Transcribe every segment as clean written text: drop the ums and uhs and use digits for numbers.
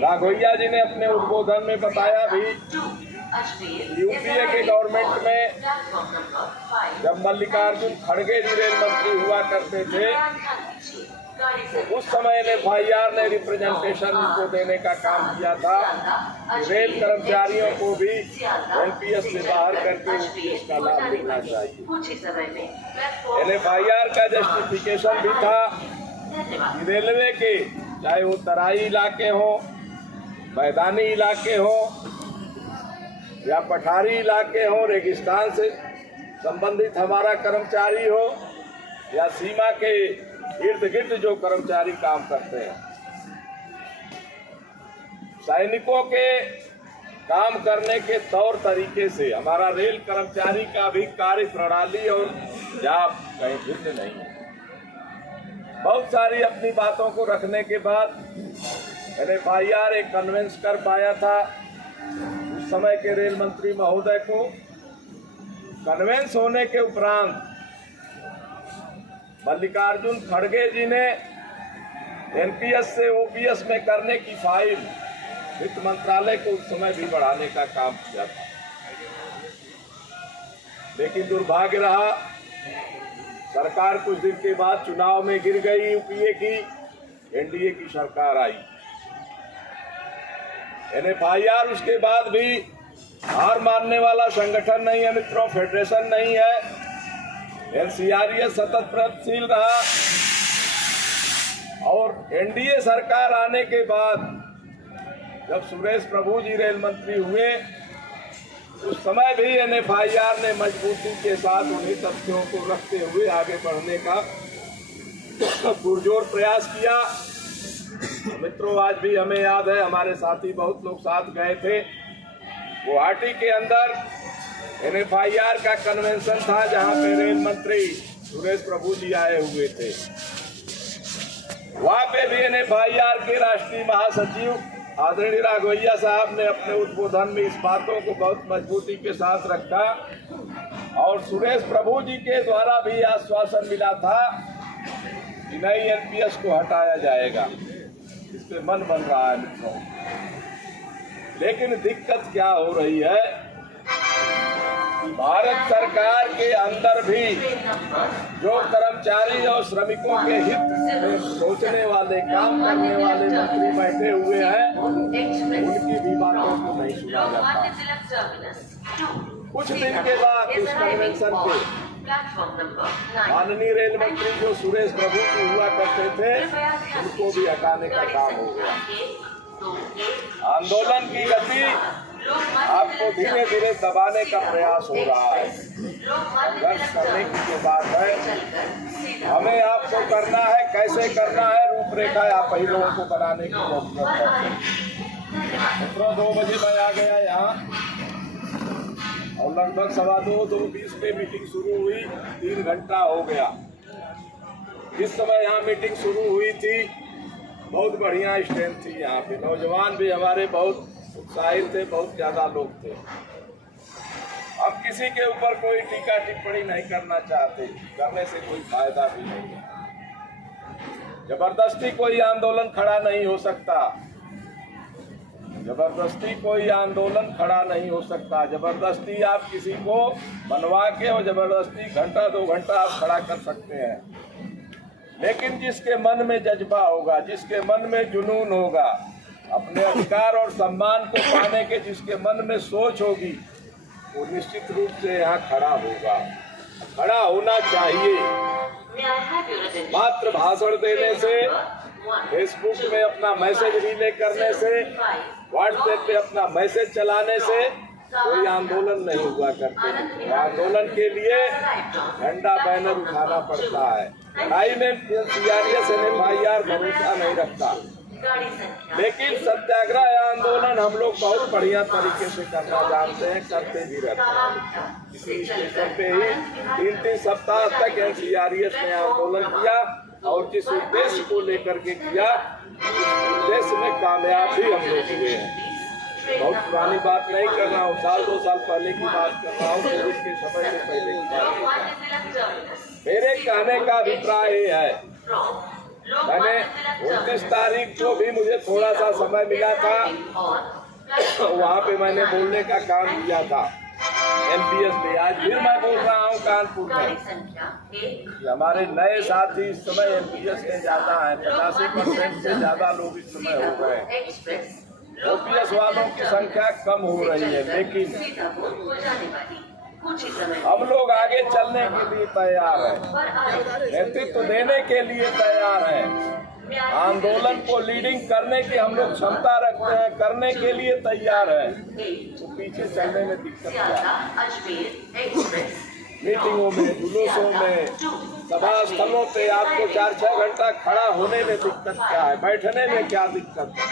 राघोइया जी ने अपने उद्बोधन में बताया भी, यूपीए के गवर्नमेंट में जब मल्लिकार्जुन खड़गे जी रेल मंत्री हुआ करते थे, तो उस समय एफआईआर ने रिप्रेजेंटेशन को देने का काम किया था कि रेल कर्मचारियों को भी एनपीएस से बाहर करके यूपीएस का लाभ मिलना चाहिए। एफआईआर का जस्टिफिकेशन भी था कि रेलवे के, चाहे वो तराई इलाके हो, मैदानी इलाके हो या पठारी इलाके हो, रेगिस्तान से संबंधित हमारा कर्मचारी हो या सीमा के इर्द गिर्द जो कर्मचारी काम करते हैं, सैनिकों के काम करने के तौर तरीके से हमारा रेल कर्मचारी का भी कार्य प्रणाली और जाप कहीं भिन्न नहीं है। बहुत सारी अपनी बातों को रखने के बाद एफआईआर एक कन्विंस कर पाया था उस समय के रेल मंत्री महोदय को। कन्विंस होने के उपरांत मल्लिकार्जुन खड़गे जी ने एनपीएस से ओपीएस में करने की फाइल वित्त मंत्रालय को उस समय भी बढ़ाने का काम किया था, लेकिन दुर्भाग्य रहा, सरकार कुछ दिन के बाद चुनाव में गिर गई यूपीए की, एनडीए की सरकार आई। एफआईआर उसके बाद भी हार मानने वाला संगठन नहीं है मित्रों, फेडरेशन नहीं है। एनसीआरएस सतत प्रयत्नशील रहा और एनडीए सरकार आने के बाद जब सुरेश प्रभु जी रेल मंत्री हुए, उस समय भी एफआईआर ने मजबूती के साथ उन्हीं तथ्यों को रखते हुए आगे बढ़ने का पुरजोर प्रयास किया। मित्रों, आज भी हमें याद है, हमारे साथी बहुत लोग साथ गए थे गुवाहाटी के अंदर। एफआईआर का कन्वेंशन था जहां पे रेल मंत्री सुरेश प्रभु जी आए हुए थे। वहां पे भी एफआईआर के राष्ट्रीय महासचिव आदरणीय राघोइया साहब ने अपने उद्बोधन में इस बातों को बहुत मजबूती के साथ रखा और सुरेश प्रभु जी के द्वारा भी आश्वासन मिला था कि नई एनपीएस को हटाया जाएगा। इस पे मन बन रहा है मित्रों, लेकिन दिक्कत क्या हो रही है, भारत सरकार के अंदर भी जो कर्मचारी और श्रमिकों के हित में सोचने वाले, काम करने वाले मंत्री बैठे हुए हैं, उनकी भी बातों को नहीं सुना जाता। कुछ दिन के बाद उस कन्वेंशन के माननीय रेल मंत्री जो सुरेश प्रभु जी हुआ करते थे, उनको भी हटाने का काम हो गया। आंदोलन की गति आपको धीरे धीरे दबाने का प्रयास हो रहा है। संघर्ष करने की जो बात है, हमें आपको करना है, कैसे करना है, रूपरेखा आप ही लोगों को बनाने की जरूरत है। मित्रों, 2 बजे मैं आ गया यहाँ और लगभग 2:20 पे मीटिंग शुरू हुई, 3 घंटा हो गया। जिस समय यहाँ मीटिंग शुरू हुई थी, बहुत बढ़िया स्ट्रेंथ थी यहाँ पे, नौजवान भी हमारे बहुत उत्साहित थे, बहुत ज्यादा लोग थे। अब किसी के ऊपर कोई टीका टिप्पणी नहीं करना चाहते, करने से कोई फायदा भी नहीं है। जबरदस्ती कोई आंदोलन खड़ा नहीं हो सकता, जबरदस्ती कोई आंदोलन खड़ा नहीं हो सकता। जबरदस्ती आप किसी को बनवा के और जबरदस्ती घंटा 2 घंटा आप खड़ा कर सकते हैं, लेकिन जिसके मन में जज्बा होगा, जिसके मन में जुनून होगा, अपने अधिकार और सम्मान को पाने के जिसके मन में सोच होगी, वो निश्चित रूप से यहाँ खड़ा होगा, खड़ा होना चाहिए। मात्र भाषण देने से, फेसबुक में अपना मैसेज रिले करने से, व्हाट्सएप पे अपना मैसेज चलाने से कोई आंदोलन नहीं हुआ करते। आंदोलन के लिए झंडा बैनर उठाना पड़ता है। लड़ाई में सीआरएस एफआईआर भरोसा नहीं रखता, लेकिन सत्याग्रह या आंदोलन हम लोग बहुत बढ़िया तरीके से करना जानते हैं, करते भी रहते हैं। इसी स्टेशन पे ही 3 सप्ताह तक एनसीआरएस ने आंदोलन किया और जिस उद्देश्य को लेकर के किया, उद्देश्य में कामयाब भी हम लोग हुए हैं। बहुत पुरानी बात नहीं कर रहा हूँ, 1-2 साल पहले की बात कर रहा हूँ, कोविड के समय से पहले की बात। मेरे कहने का अभिप्राय ये है मैंने 29 तारीख को भी मुझे थोड़ा सा समय मिला था, वहाँ पे मैंने बोलने का काम किया था एनपीएस पे। आज फिर मैं बोल रहा हूँ कानपुर में कि हमारे नए साथी इस समय एनपीएस में ज्यादा है, 85% से ज्यादा लोग इस समय हो गए हैं। ओपीएस वालों की संख्या कम हो रही है, लेकिन हम लोग आगे चलने के लिए तैयार हैं, नेतृत्व देने के लिए तैयार हैं, आंदोलन को लीडिंग करने की हम लोग क्षमता रखते हैं, करने के लिए तैयार हैं। तो पीछे चलने में दिक्कत क्या है? मीटिंगों में, जुलूसों में, सभा स्थलों पे आपको 4-6 घंटा खड़ा होने में दिक्कत क्या है? बैठने में क्या दिक्कत है?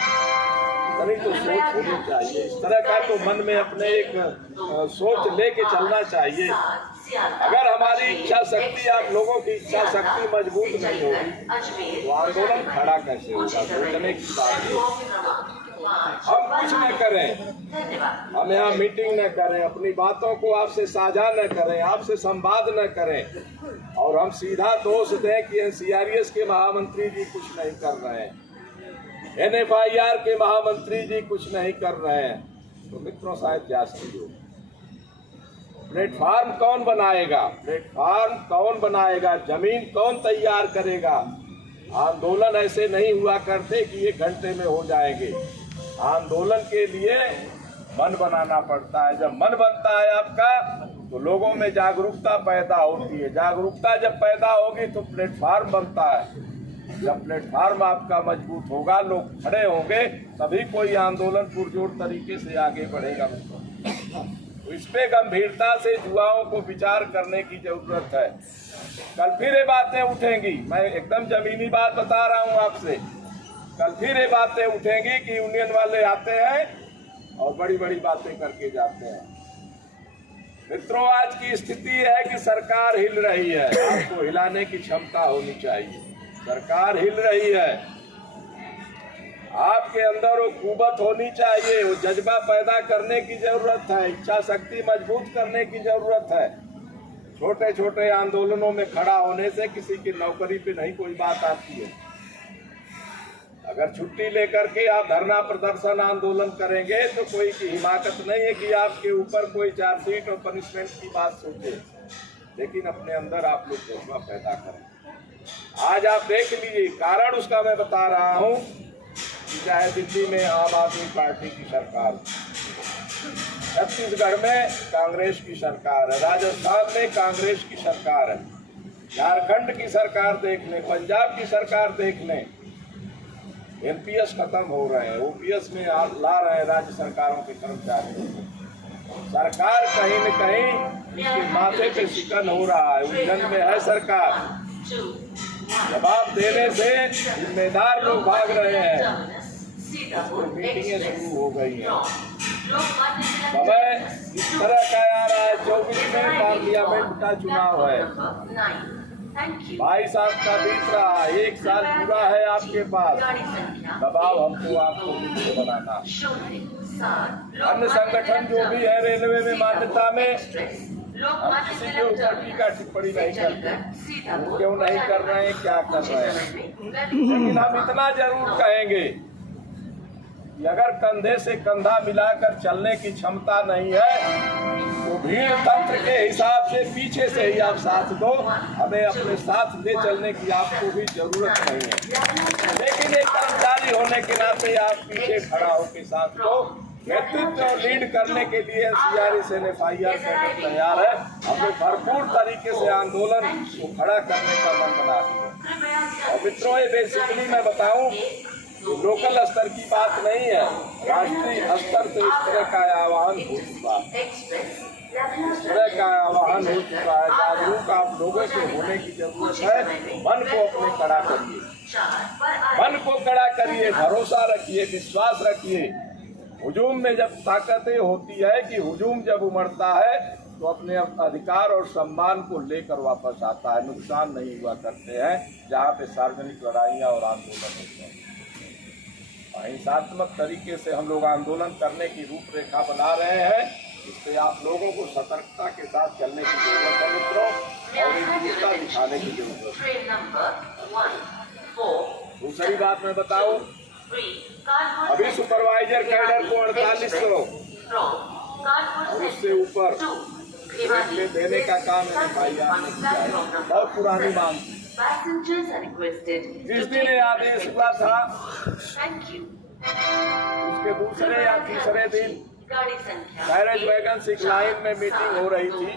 तभी तो सोच होनी चाहिए इस तरह का, तो मन में अपने एक सोच लेके चलना चाहिए। अगर हमारी इच्छा शक्ति, आप लोगों की इच्छा शक्ति मजबूत नहीं होगी तो आंदोलन खड़ा कैसे होगा? सोचने की बात है। हम कुछ न करें, हम यहाँ मीटिंग न करें, अपनी बातों को आपसे साझा न करें, आपसे संवाद न करें, और हम सीधा दोष दें कि एनसीआरएस के महामंत्री जी कुछ नहीं कर रहे हैं, एनएफआईआर के महामंत्री जी कुछ नहीं कर रहे हैं, तो मित्रों शायद जाती हो। प्लेटफार्म कौन बनाएगा? प्लेटफार्म कौन बनाएगा? जमीन कौन तैयार करेगा? आंदोलन ऐसे नहीं हुआ करते कि 1 घंटे में हो जाएंगे। आंदोलन के लिए मन बनाना पड़ता है। जब मन बनता है आपका तो लोगों में जागरूकता पैदा होती है। जागरूकता जब पैदा होगी तो प्लेटफार्म बनता है। जब प्लेटफार्म आपका मजबूत होगा, लोग खड़े होंगे, तभी कोई आंदोलन पुरजोर तरीके से आगे बढ़ेगा। तो इस पे गंभीरता से युवाओं को विचार करने की जरूरत है। कल फिर ये बातें उठेंगी, मैं एकदम जमीनी बात बता रहा हूँ आपसे। कल फिर ये बातें उठेंगी कि यूनियन वाले आते हैं और बड़ी बड़ी बातें करके जाते हैं। मित्रों, आज की स्थिति है कि सरकार हिल रही है, आपको हिलाने की क्षमता होनी चाहिए। सरकार हिल रही है, आपके अंदर वो कुवत होनी चाहिए, वो जज्बा पैदा करने की जरूरत है, इच्छा शक्ति मजबूत करने की जरूरत है। छोटे छोटे आंदोलनों में खड़ा होने से किसी की नौकरी पे नहीं कोई बात आती है। अगर छुट्टी लेकर के आप धरना प्रदर्शन आंदोलन करेंगे तो कोई की हिमाकत नहीं है कि आपके ऊपर कोई चार्जशीट और पनिशमेंट की बात सोचे, लेकिन अपने अंदर आप लोग जज्बा पैदा करें। आज आप देख लीजिए, कारण उसका मैं बता रहा हूँ कि चाहे दिल्ली में आम आदमी पार्टी की सरकार, छत्तीसगढ़ में कांग्रेस की सरकार है, राजस्थान में कांग्रेस की सरकार है, झारखंड की सरकार देख लें, पंजाब की सरकार देख लें, एनपीएस खत्म हो रहे हैं, ओपीएस में आप ला रहे हैं राज्य सरकारों के कर्मचारियों को। सरकार कहीं न कहीं इसके माथे पे शिकन हो रहा है, उलझन में है सरकार। जवाब देने से जिम्मेदार लोग भाग रहे हैं, मीटिंगें शुरू हो गई हैं। समय इस तरह का आ रहा है, 24 में पार्लियामेंट का चुनाव है, 22 साल का बीत रहा है, 1 साल पूरा है आपके पास। दबाव हमको आपको बनाना। अन्य संगठन जो भी है रेलवे में मान्यता में, हम किसी के ऊपर टीका टिप्पणी नहीं करते, क्यों नहीं कर रहे हैं, क्या कर रहे हैं, लेकिन हम इतना जरूर कहेंगे कि अगर कंधे से कंधा मिलाकर चलने की क्षमता नहीं है तो भीड़ तंत्र के हिसाब से पीछे से ही आप साथ दो, हमें अपने साथ ले चलने की आपको भी जरूरत नहीं है। लेकिन एक कर्मचारी होने के नाते आप पीछे खड़ा होकर साथ दो। नेतृत्व और लीड करने के लिए एनसीआरएस एनएफआईआर करने तैयार है। हम लोग भरपूर तरीके से आंदोलन को खड़ा करने का मन बना दिया। और मित्रों, ये बेसिकली मैं बताऊं, लोकल स्तर की बात नहीं है, राष्ट्रीय स्तर से इस तरह का आह्वान हो चुका है, इस तरह का आह्वान हो चुका है। जागरूक आप लोगों के होने की जरूरत है। मन को अपने कड़ा करिए, मन को कड़ा करिए, भरोसा रखिए, विश्वास रखिए। हुजूम में जब ताकतें होती है कि हुजूम जब उमड़ता है तो अपने अधिकार और सम्मान को लेकर वापस आता है, नुकसान नहीं हुआ करते हैं जहाँ पे सार्वजनिक लड़ाइयाँ और आंदोलन होते हैं। अहिंसात्मक तरीके से हम लोग आंदोलन करने की रूपरेखा बना रहे हैं। इससे आप लोगों को सतर्कता के साथ चलने की जरूरत है मित्रों, और एकजुटता दिखाने की जरूरत है। दूसरी बात मैं बताऊं, अभी सुपरवाइजर कैडर को 4800 और उससे ऊपर देने का काम FIR ने किया है। बहुत पुरानी मांग थी। जिस दिन ये आदेश हुआ था उसके दूसरे या तीसरे दिन कैरेज वैगन सिक्स लाइन में मीटिंग हो रही थी।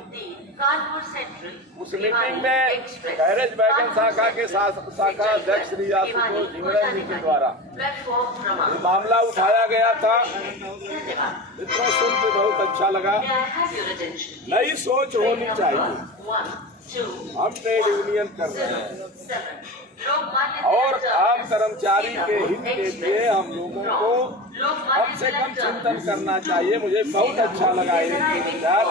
उस मीटिंग में कैरेज वैगन शाखा के शाखा अध्यक्ष श्री आशुतोष झिंगरन जी के द्वारा ये मामला उठाया गया था। मित्रों, सुन के बहुत अच्छा लगा। नई सोच होनी चाहिए। हम ट्रेड यूनियन कर रहे हैं और आम कर्मचारी के हित के लिए हम लोगों को कम से कम चिंतन करना चाहिए। मुझे बहुत अच्छा लगा ये विचार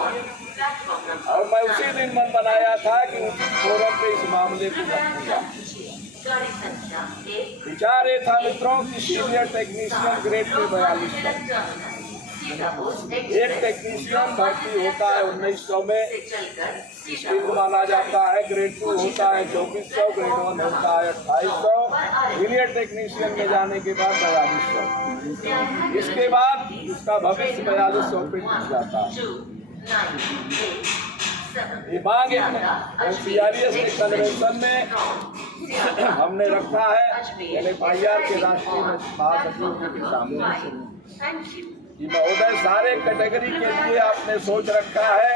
और मैं उसी दिन मन बनाया था कि उचित फोरम पे इस मामले को रखूंगा। विचार ये था मित्रों कि सीनियर टेक्नीशियन ग्रेड पे 4200, एक टेक्नीशियन भर्ती होता है 1900 में, स्किल्ड माना जाता है। ग्रेड 2 होता है 2400, ग्रेड 1 होता है 2800, सीनियर टेक्नीशियन में जाने के बाद 4200। इसके बाद उसका भविष्य 4200 पे टिक जाता है। ये मांग CRES के कन्वेंशन में हमने रखा है FIR के राष्ट्रीय महासचिव के सामने कि महोदय सारे कैटेगरी के लिए आपने सोच रखा है।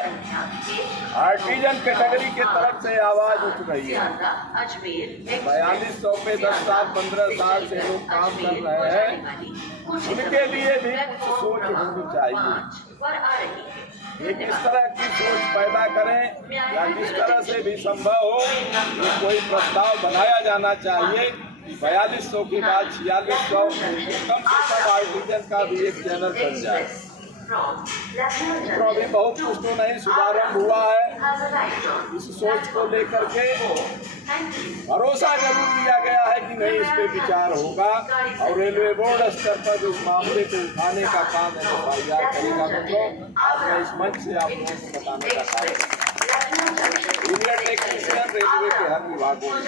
आर्टिजन कैटेगरी के तरफ से आवाज उठ रही है। 4200 पे 10 साल 15 साल से लोग काम कर रहे हैं, उनके लिए भी कुछ सोच होनी चाहिए। ये किस तरह की सोच पैदा करें या किस तरह से भी संभव हो, ये कोई प्रस्ताव बनाया जाना चाहिए। 4200 के बाद 4600 कम से कम आर्टिजन का भी एक चैनल बन जाए। अभी बहुत कुछ तो नहीं शुभारंभ हुआ है। इस सोच को लेकर के भरोसा जरूर दिया गया है कि नहीं, इस पे विचार होगा और रेलवे बोर्ड स्तर पर इस मामले को उठाने का काम FIR करेगा। मित्रों, आज मैं इस मंच से आप लोगों को बताने का काम सीनियर टेक्नीशियन रेलवे के हर विभागों में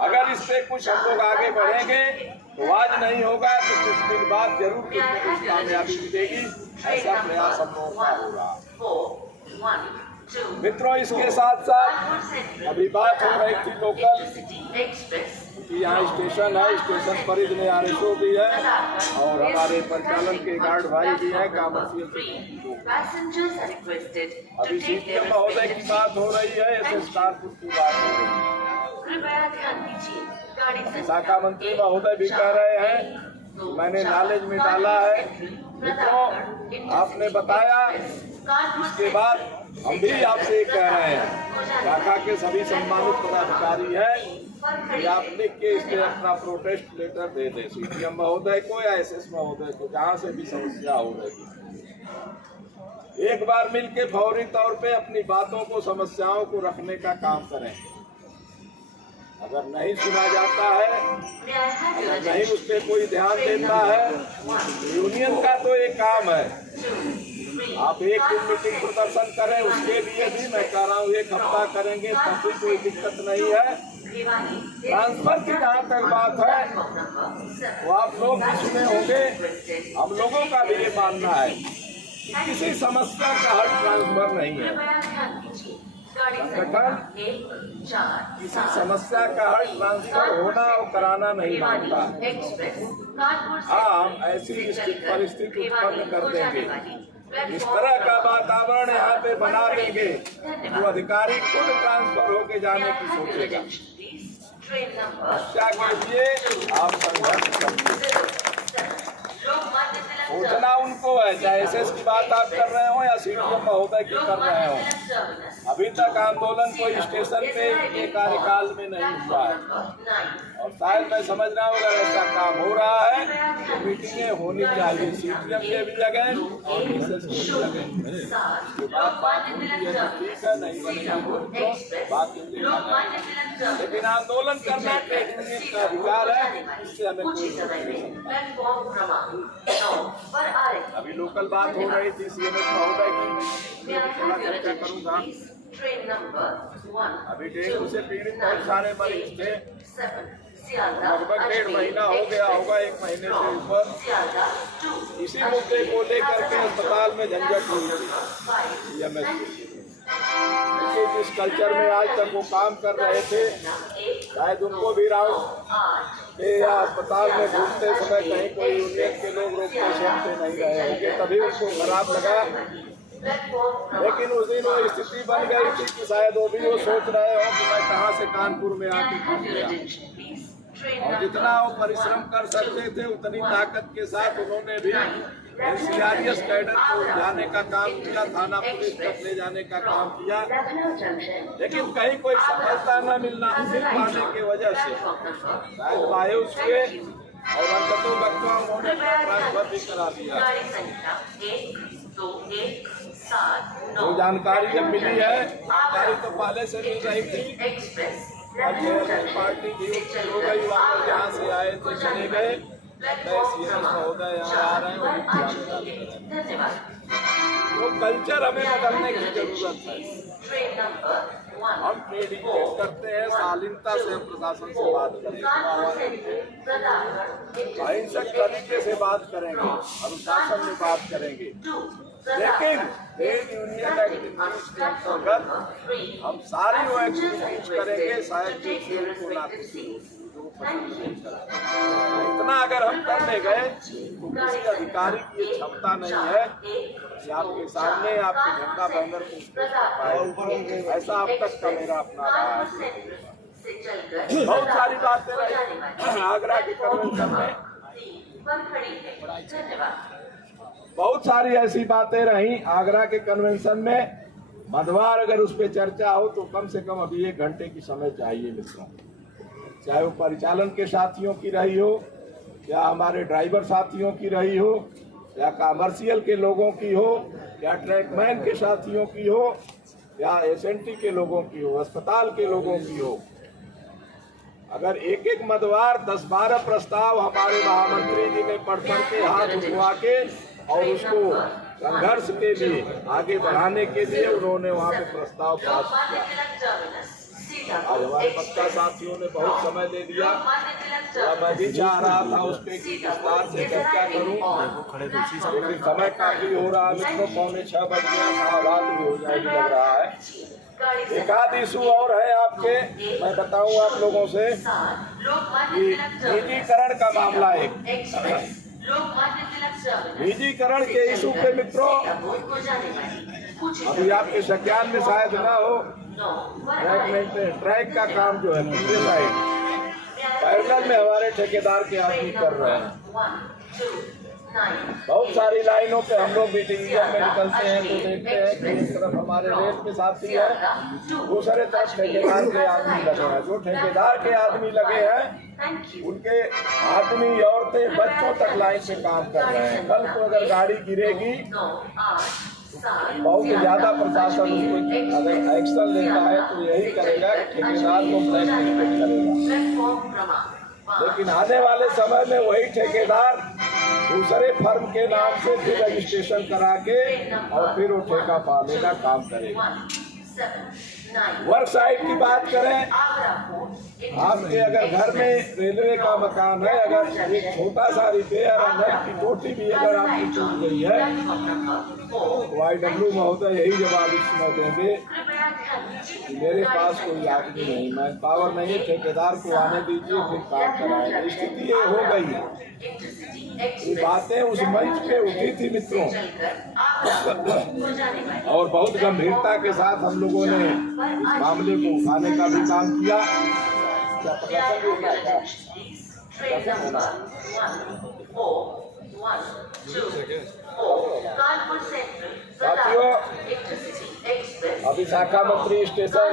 अगर इस पे कुछ हम लोग आगे बढ़ेंगे तो आज नहीं होगा तो कुछ दिन बाद जरूर कुछ न कुछ कामयाबी मिलेगी। ऐसा प्रयास हम लोगों का होगा। मित्रों, इसके साथ साथ अभी बात हो रही थी लोकल कि यहाँ स्टेशन है, स्टेशन पर इतने RSO भी है और हमारे परिचालन के गार्ड भाई भी हैं, कॉमर्शियल। अभी CPM महोदय की बात हो रही है, SS कारपुर की बात हो रही है। शाखा मंत्री महोदय भी कह रहे हैं, मैंने नॉलेज में डाला है। मित्रों, आपने बताया, इसके बाद हम भी आपसे कह रहे हैं, शाखा के सभी सम्मानित पदाधिकारी हैं कि आप लिख के इस पे अपना प्रोटेस्ट लेटर दे दें CPM महोदय को या SS महोदय को, जहाँ से भी समस्या हो रही है। एक बार मिलके फौरी तौर पे अपनी बातों को, समस्याओं को रखने का काम करें। अगर नहीं सुना जाता है, अगर नहीं उस पर कोई ध्यान देता है, यूनियन का तो एक काम है। आप एक दिन मीटिंग प्रदर्शन करें, उसके लिए भी मैं कह रहा हूँ 1 हफ्ता करेंगे तब भी कोई दिक्कत नहीं है। ट्रांसफर की जहाँ तक बात है वो आप लोग भी सुने होंगे, हम लोगों का भी ये मानना है कि किसी समस्या का हल ट्रांसफर नहीं है। संगठन किसी समस्या का हल ट्रांसफर होना और कराना नहीं मानता। हाँ, हम ऐसी परिस्थिति उत्पन्न कर देंगे, इस तरह का वातावरण यहाँ पे बना देंगे जो अधिकारी खुद ट्रांसफर होके जाने की सोचेगा। शिक्षा के लिए आप संघर्ष करिए, सोचना उनको है, चाहे SS की बात आप कर रहे हो या CPM महोदय की कर रहे हो। अभी तक आंदोलन कोई स्टेशन पे के कार्यकाल में नहीं हुआ है और शायद मैं समझ रहा हूँ अगर ऐसा काम हो रहा है तो मीटिंगें होनी चाहिए CPM के भी जगह और SS की भी जगह। बात होती है ठीक है, नहीं बनेगा तो बात लेकिन आंदोलन करना ट्रेड यूनियन का अधिकार है, इससे हमें कोई अभी लोकल बात हो रही थी CMS महोदय की, चर्चा करूंगा। अभी डेंगू से पीड़ित बहुत सारे मरीज थे, लगभग 1.5 महीना हो गया होगा, 1 महीने से ऊपर। इसी मुद्दे को लेकर के अस्पताल में झंझट हुई थी। जिस कल्चर में आज तक वो काम कर रहे थे, शायद उनको भी राउंड या अस्पताल में घूमते समय कहीं कोई यूनियन के लोग रोकते सुनते नहीं रहे होंगे, तभी उनको खराब लगा। लेकिन उस दिन वो स्थिति बन गई थी कि शायद वो भी वो सोच रहे हो कि मैं कहाँ से कानपुर में आके फंस गया। और जितना वो परिश्रम कर सकते थे उतनी ताकत के साथ उन्होंने भी सीआरपीएफ कैडर को जाने का काम किया, थाना पुलिस तक ले जाने का काम किया, लेकिन कहीं कोई सफलता न मिल पाने की वजह से शायद मायूस हुए और अंततः बच्चों उन्होंने ट्रांसफर भी करा दिया। जो जानकारी जब मिली है, जानकारी तो पहले से मिल रही थी, पार्टी भी हो गई, वापस यहाँ से आए तो चले गए, महोदय यहाँ आ रहे हैं। तो कल्चर हमें बदलने की जरूरत है। हम डेडिकेट करते हैं, शालीनता से हम प्रशासन से बात करेंगे, अहिंसक तरीके से बात करेंगे, अनुशासन में बात करेंगे, लेकिन ट्रेड यूनियन एक्ट के अंतर्गत हम सारी वो एक्टिविटीज करेंगे, शायद को लागू इतना अगर हम करने गए तो किसी अधिकारी की क्षमता नहीं है कि आपके सामने आपके झंडा बैनर को ऐसा अब तक का मेरा अपना रहा है। बहुत सारी बातें रही आगरा के कन्वेंशन में, बहुत सारी ऐसी बातें रही आगरा के कन्वेंशन में। मधवार अगर उस पर चर्चा हो तो कम से कम अभी 1 घंटे की समय चाहिए मित्रों, चाहे वो परिचालन के साथियों की रही हो, या हमारे ड्राइवर साथियों की रही हो, या कमर्शियल के लोगों की हो, या ट्रैकमैन के साथियों की हो, या एसएनटी के लोगों की हो, अस्पताल के लोगों की हो। अगर एक मधवार 10-12 प्रस्ताव हमारे महामंत्री जी ने पढ़ के हाथ उठवा के और उसको संघर्ष के लिए आगे बढ़ाने के लिए उन्होंने वहाँ पे प्रस्ताव पास किया। आज हमारे बच्चा साथियों ने बहुत समय ले लिया, मैं भी चाह रहा था उस पर विस्तार से चर्चा करूं, लेकिन समय काफी हो रहा है मित्रों, 5:45 बज गया, बात भी हो जाएगी लग रहा है। एक आध इशू और है आपके, मैं बताऊं आप लोगों से कि निजीकरण का मामला है। निजीकरण के इशू पे मित्रों अभी आपके संज्ञान में शायद ना हो, ट्रैक का काम जो है दूसरे साइड पैरेलल में हमारे ठेकेदार के आदमी कर रहे हैं। बहुत सारी लाइनों पे हम लोग भी डिवीजन में निकलते हैं तो देखते हैं कि एक तरफ हमारे रेल के साथी है, दूसरे तरफ ठेकेदार के आदमी लगे हैं। जो ठेकेदार के आदमी लगे हैं उनके आदमी, औरतें, बच्चों तक लाइन पे काम कर रहे हैं। कल को अगर गाड़ी गिरेगी बहुत ज्यादा प्रशासन उसको अगर एक्शन लेता है तो यही करेगा कि ठेकेदार को ब्लैकलिस्ट करेगा। लेकिन आने वाले समय में वही ठेकेदार दूसरे फर्म के नाम से फिर रजिस्ट्रेशन करा के और फिर वो ठेका पालेगा, काम करेगा। वर्क साइड की बात करें, आपके अगर घर में रेलवे का मकान है, अगर एक छोटा सा रिपेयर और नट की टोटी भी अगर आपकी टूट गई है तो YW महोदय यही जवाब इस समय देंगे कि मेरे पास कोई आदमी नहीं, मैं पावर नहीं, ठेकेदार को आने दीजिए फिर काम कराएंगे। स्थिति ये हो गई है। ये बातें उस मंच पे उठी थी मित्रों और बहुत गंभीरता के साथ हम लोगों ने इस मामले को उठाने का भी काम किया। क्या प्रदर्शन भी होना है क्या? साथियों, अभी शाखा मंत्री स्टेशन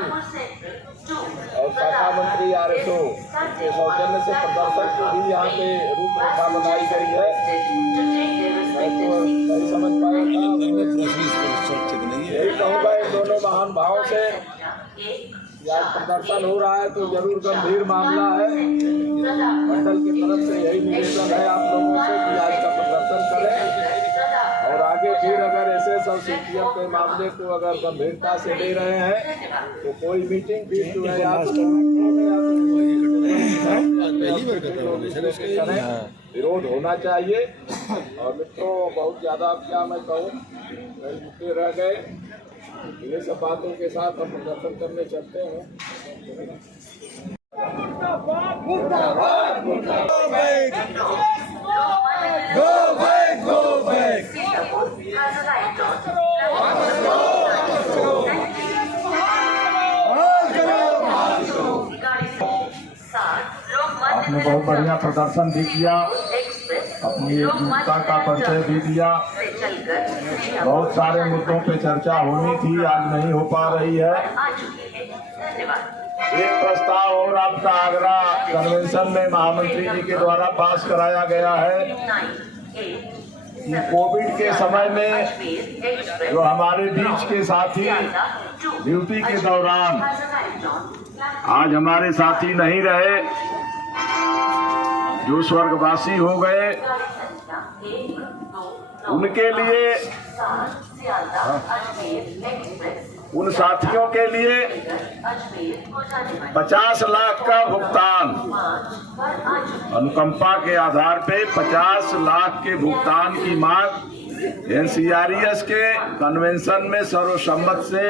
और शाखा मंत्री RSO के सौजन्य से प्रदर्शन की भी यहाँ पे रूपरेखा बनाई गई है। मैं तो नहीं समझ पाया था, यही कहूँगा इन दोनों महान भावों से आज प्रदर्शन हो रहा है तो जरूर गंभीर मामला है। मंडल की तरफ से यही निवेदन है आप लोगों से कि आज का प्रदर्शन करें और आगे फिर अगर SS और सीपीएम के मामले को अगर गंभीरता से ले रहे हैं तो कोई मीटिंग भी जो है विरोध होना चाहिए। और मित्रों, बहुत ज्यादा क्या मैं कहूँ, रुके रह गए। ये सब बातों के साथ हम प्रदर्शन करने चलते हैं। आपने बहुत बढ़िया प्रदर्शन भी किया, अपनी एकजुटता का परिचय भी दिया। बहुत सारे मुद्दों पे चर्चा होनी थी, आज नहीं हो पा रही है। एक प्रस्ताव और आपका आगरा कन्वेंशन में महामंत्री जी के द्वारा पास कराया गया है कि कोविड के समय में जो हमारे बीच के साथी ड्यूटी के दौरान आज हमारे साथी नहीं रहे, जो स्वर्गवासी हो गए, उनके लिए, उन साथियों के लिए 50 लाख का भुगतान, अनुकंपा के आधार पे 50 लाख के भुगतान की मांग एनसीआरईएस के कन्वेंशन में सर्वसम्मत से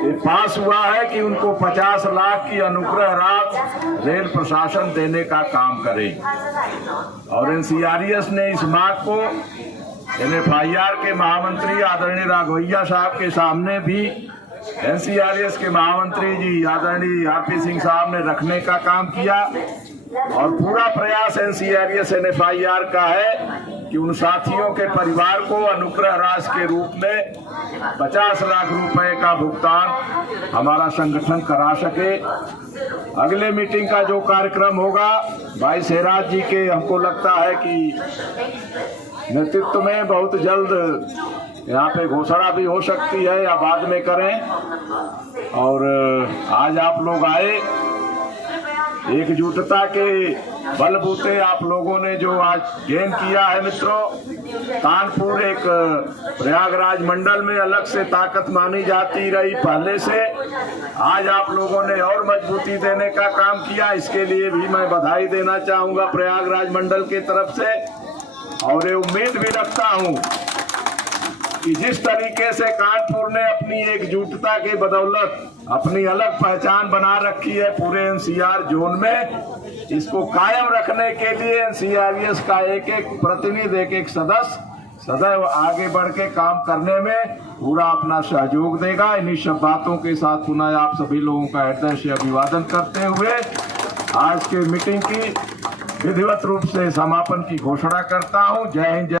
ये पास हुआ है कि उनको 50 लाख की अनुग्रह राशि रेल प्रशासन देने का काम करे। और एनसीआरईएस ने इस मांग को एनएफआईआर के महामंत्री आदरणीय राघवैया साहब के सामने भी एनसीआरईएस के महामंत्री जी आदरणीय आरपी सिंह साहब ने रखने का काम किया। और पूरा प्रयास एनसीआरईएस एनएफआईआर का है कि उन साथियों के परिवार को अनुग्रह राशि के रूप में 50 लाख रुपए का भुगतान हमारा संगठन करा सके। अगले मीटिंग का जो कार्यक्रम होगा भाई शेराज जी के, हमको लगता है कि नेतृत्व में बहुत जल्द यहाँ पे घोषणा भी हो सकती है या बाद में करें। और आज आप लोग आए, एकजुटता के बलबूते आप लोगों ने जो आज गेन किया है मित्रों। कानपुर एक प्रयागराज मंडल में अलग से ताकत मानी जाती रही पहले से, आज आप लोगों ने और मजबूती देने का काम किया। इसके लिए भी मैं बधाई देना चाहूंगा प्रयागराज मंडल की तरफ से। और ये उम्मीद भी रखता हूं कि जिस तरीके से कानपुर ने अपनी एकजुटता के बदौलत अपनी अलग पहचान बना रखी है पूरे एनसीआर जोन में, इसको कायम रखने के लिए एनसीआरईएस का एक एक प्रतिनिधि, एक एक सदस्य सदैव आगे बढ़ के काम करने में पूरा अपना सहयोग देगा। इन्हीं सब बातों के साथ पुनः आप सभी लोगों का हृदय से अभिवादन करते हुए आज के मीटिंग की विधिवत रूप से समापन की घोषणा करता हूं। जय हिंद।